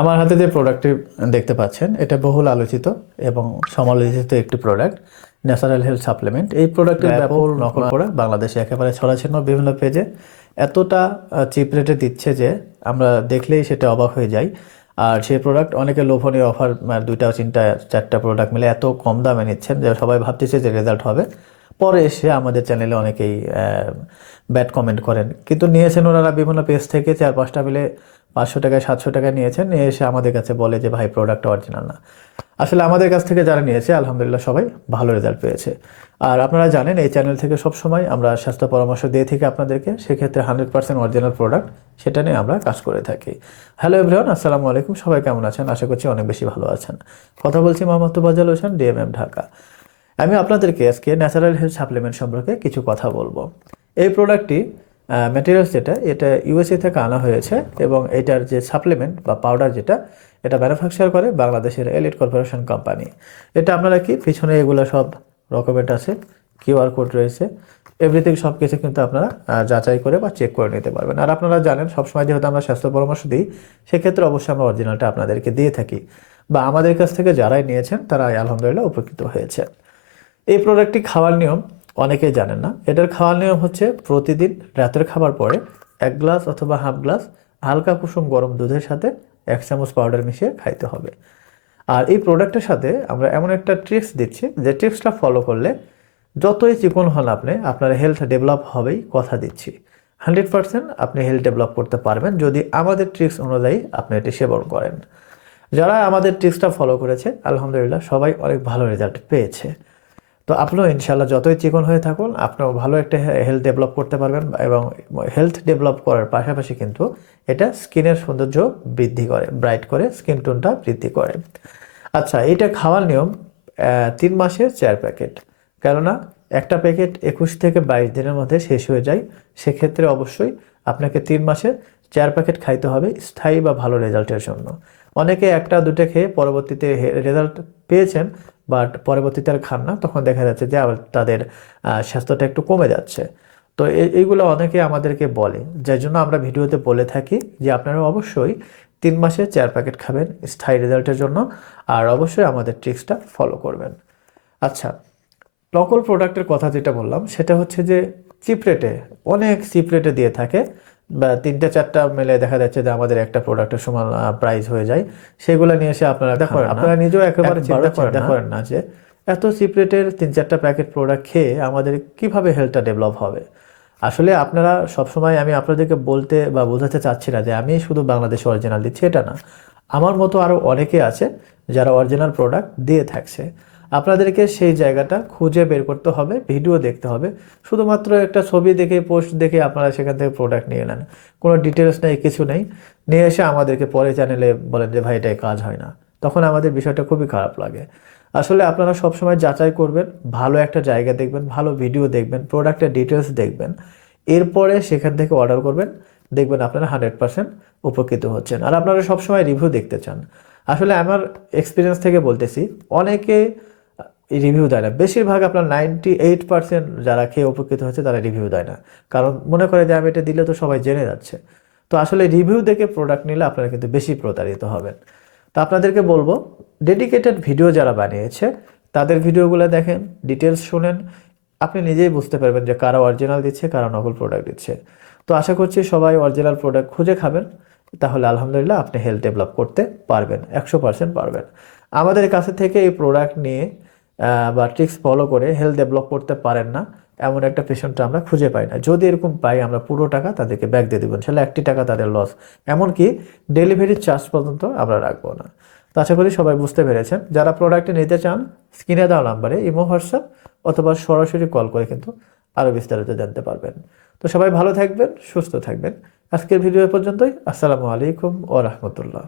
আমার হাতে যে প্রোডাক্টটি দেখতে পাচ্ছেন এটা বহুল আলোচিত এবং সমালোচিত একটি প্রোডাক্ট, ন্যাচারাল হেলথ সাপ্লিমেন্ট। এই প্রোডাক্টের ব্যাপক নকল করে বাংলাদেশে একেবারে ছড়াছড়ি বিভিন্ন পেজে এতটা চিপ রেটে দিচ্ছে যে আমরা দেখলেই সেটা অবাক হয়ে যাই। আর সেই প্রোডাক্ট অনেকে লোভনীয় অফার, দুইটা তিনটা চারটা প্রোডাক্ট মিলে এত কম দামে নিচ্ছেন যে সবাই ভাবতেছে যে রেজাল্ট হবে। পরে এসে আমাদের চ্যানেলে অনেকেই ব্যাড কমেন্ট করেন, কিন্তু নিয়েছেন ওনারা বিভিন্ন পেজ থেকে 4-5টা মিলে 500 টাকায় 700 টাকায় নিয়েছেন, নিয়ে এসে আমাদের কাছে বলে যে ভাই প্রোডাক্ট অরিজিনাল না। আসলে আমাদের কাছ থেকে যারা নিয়েছে আলহামদুলিল্লাহ সবাই ভালো রেজাল্ট পেয়েছে। আর আপনারা জানেন এই চ্যানেল থেকে সবসময় আমরা স্বাস্থ্য পরামর্শ দিয়ে থাকি আপনাদেরকে, সেক্ষেত্রে 100% অরিজিনাল প্রোডাক্ট সেটা নিয়ে আমরা কাজ করে থাকি। হ্যালো এভরিওয়ান, আসসালামু আলাইকুম। সবাই কেমন আছেন? আশা করছি অনেক বেশি ভালো আছেন। কথা বলছি মোহাম্মদ তোফাজ্জল হোসেন, ডিএমএম ঢাকা। আমি আপনাদেরকে আজকে ন্যাচারাল হেলথ সাপ্লিমেন্ট সম্পর্কে কিছু কথা বলবো। এই প্রোডাক্টটি ম্যাটেরিয়ালস যেটা, এটা ইউএসএ থেকে আনা হয়েছে এবং এটার যে সাপ্লিমেন্ট বা পাউডার যেটা, এটা ম্যানুফ্যাকচার করে বাংলাদেশের এলিট কর্পোরেশন কোম্পানি। এটা আপনারা কি পিছনে এগুলো সব ডকুমেন্ট আছে, কিউআর কোড রয়েছে, এভরিথিং সব কিছু কিন্তু আপনারা যাচাই করে বা চেক করে নিতে পারবেন। আর আপনারা জানেন সবসময় যেহেতু আমরা স্বাস্থ্য পরামর্শ দিই, সেক্ষেত্রে অবশ্যই আমরা অরিজিনালটা আপনাদেরকে দিয়ে থাকি, বা আমাদের কাছ থেকে যারাই নিয়েছেন তারাই আলহামদুলিল্লাহ উপকৃত হয়েছে। এই প্রোডাক্টটি খাওয়ার নিয়ম অনেকেই জানেন না। এটার খাওয়ার নিয়ম হচ্ছে প্রতিদিন রাতের খাবার পরে 1 গ্লাস অথবা হাফ গ্লাস হালকা কুসুম গরম দুধের সাথে 1 চামচ পাউডার মিশিয়ে খাইতে হবে। আর এই প্রোডাক্টের সাথে আমরা এমন একটা ট্রিক্স দিচ্ছি, যে ট্রিক্সটা ফলো করলে যতই চিকন হন আপনি, আপনার হেলথ ডেভেলপ হবেই, কথা দিচ্ছি। 100% আপনি হেলথ ডেভেলপ করতে পারবেন যদি আমাদের ট্রিক্স অনুযায়ী আপনি এটি সেবন করেন। যারা আমাদের ট্রিক্সটা ফলো করেছে আলহামদুলিল্লাহ সবাই অনেক ভালো রেজাল্ট পেয়েছে। তো আপনিও ইনশাল্লাহ যতই চিকন হয়ে থাকুন, আপনিও ভালো একটা হেলথ ডেভেলপ করতে পারবেন, এবং হেলথ ডেভেলপ করার পাশাপাশি কিন্তু এটা স্কিনের সৌন্দর্য বৃদ্ধি করে, ব্রাইট করে, স্কিন টোনটা বৃদ্ধি করে। আচ্ছা, এটা খাওয়ার নিয়ম 3 মাসে 4 প্যাকেট, কেননা একটা প্যাকেট 21 থেকে 22 দিনের মধ্যে শেষ হয়ে যায়। সেক্ষেত্রে অবশ্যই আপনাকে 3 মাসে 4 প্যাকেট খাইতে হবে স্থায়ী বা ভালো রেজাল্টের জন্য। অনেকে একটা দুটো খেয়ে পরবর্তীতে রেজাল্ট পেয়েছেন, বাট পরবর্তীতে আর খান না, তখন দেখা যাচ্ছে যে আবার তাদের স্বাস্থ্যটা একটু কমে যাচ্ছে। তো এইগুলো অনেকে আমাদেরকে বলে, যার জন্য আমরা ভিডিওতে বলে থাকি যে আপনারা অবশ্যই 3 মাসে 4 প্যাকেট খাবেন স্থায়ী রেজাল্টের জন্য, আর অবশ্যই আমাদের ট্রিক্সটা ফলো করবেন। আচ্ছা, নকল প্রোডাক্টের কথা যেটা বললাম সেটা হচ্ছে যে চিপ রেটে, অনেক চিপ রেটে দিয়ে থাকে, বা 3টা 4টা মিলে দেখা যাচ্ছে যে আমাদের একটা প্রোডাক্টের সমান প্রাইস হয়ে যায়। সেগুলো নিয়ে এসে আপনারা দেখেন, আপনারা নিজেও একেবারে চিন্তা করেন না যে এত চিপ রেটের 3-4টা প্যাকেট প্রোডাক্ট খেয়ে আমাদের কিভাবে হেলথটা ডেভেলপ হবে। আসলে আপনারা সবসময়, আমি আপনাদেরকে বলতে বা বোঝাতে চাচ্ছি না যে আমি শুধু বাংলাদেশে অরিজিনাল দিচ্ছি, এটা না। আমার মতো আরও অনেকে আছে যারা অরিজিনাল প্রোডাক্ট দিয়ে থাকছে। আপনাদেরকে সেই জায়গাটা খুঁজে বের করতে হবে, ভিডিও দেখতে হবে। শুধুমাত্র একটা ছবি দেখে, পোস্ট দেখে আপনারা সেখান থেকে প্রোডাক্ট নিয়ে নেন, কোনো ডিটেলস নেই, কিছু নেই, নিয়ে এসে আমাদেরকে পরে চ্যানেলে বলেন যে ভাই এটাই কাজ হয় না, তখন আমাদের বিষয়টা খুবই খারাপ লাগে। আসলে আপনারা সবসময় যাচাই করবেন, ভালো একটা জায়গা দেখবেন, ভালো ভিডিও দেখবেন, প্রোডাক্টের ডিটেলস দেখবেন, এরপরে সেখান থেকে অর্ডার করবেন। দেখবেন আপনারা 100% উপকৃত হচ্ছেন। আর আপনারা সবসময় রিভিউ দেখতে চান। আসলে আমার এক্সপিরিয়েন্স থেকে বলতেছি, অনেকে রিভিউ দেয় না। বেশিরভাগ আপনার 98% যারা খেয়ে উপকৃত হচ্ছে তারা রিভিউ দেয় না, কারণ মনে করে যে আমি এটা দিলে তো সবাই জেনে যাচ্ছে। তো আসলে রিভিউ দেখে প্রোডাক্ট নিলে আপনারা কিন্তু বেশি প্রতারিত হবেন। তো আপনাদেরকে বলবো, ডেডিকেটেড ভিডিও যারা বানিয়েছে তাদের ভিডিওগুলো দেখেন, ডিটেলস শুনেন, আপনি নিজেই বুঝতে পারবেন যে কারা অরিজিনাল দিচ্ছে, কারা নকল প্রোডাক্ট দিচ্ছে। তো আশা করছি সবাই অরিজিনাল প্রোডাক্ট খুঁজে খাবেন, তাহলে আলহামদুলিল্লাহ আপনি হেলথ ডেভেলপ করতে পারবেন, 100% পারবেন। আমাদের কাছে থেকে এই প্রোডাক্ট নিয়ে বা ট্রিক্স ফলো করে হেলথ ডেভেলপ করতে পারেন না এমন একটা পেশেন্টটা আমরা খুঁজে পাই না। যদি এরকম পাই, আমরা পুরো টাকা তাদেরকে ব্যাক দিয়ে দেবো, সেটা 1টি টাকা তাদের লস, এমনকি ডেলিভারি চার্জ পর্যন্ত আমরা রাখবো না। তো আশা করি সবাই বুঝতে পেরেছেন। যারা প্রোডাক্টটি নিতে চান, স্ক্রিনে দেওয়া নাম্বারে ইমো, হোয়াটসঅ্যাপ অথবা সরাসরি কল করে কিন্তু আরও বিস্তারিত জানতে পারবেন। তো সবাই ভালো থাকবেন, সুস্থ থাকবেন। আজকের ভিডিও পর্যন্তই। আসসালামু আলাইকুম ওয়া রাহমাতুল্লাহ।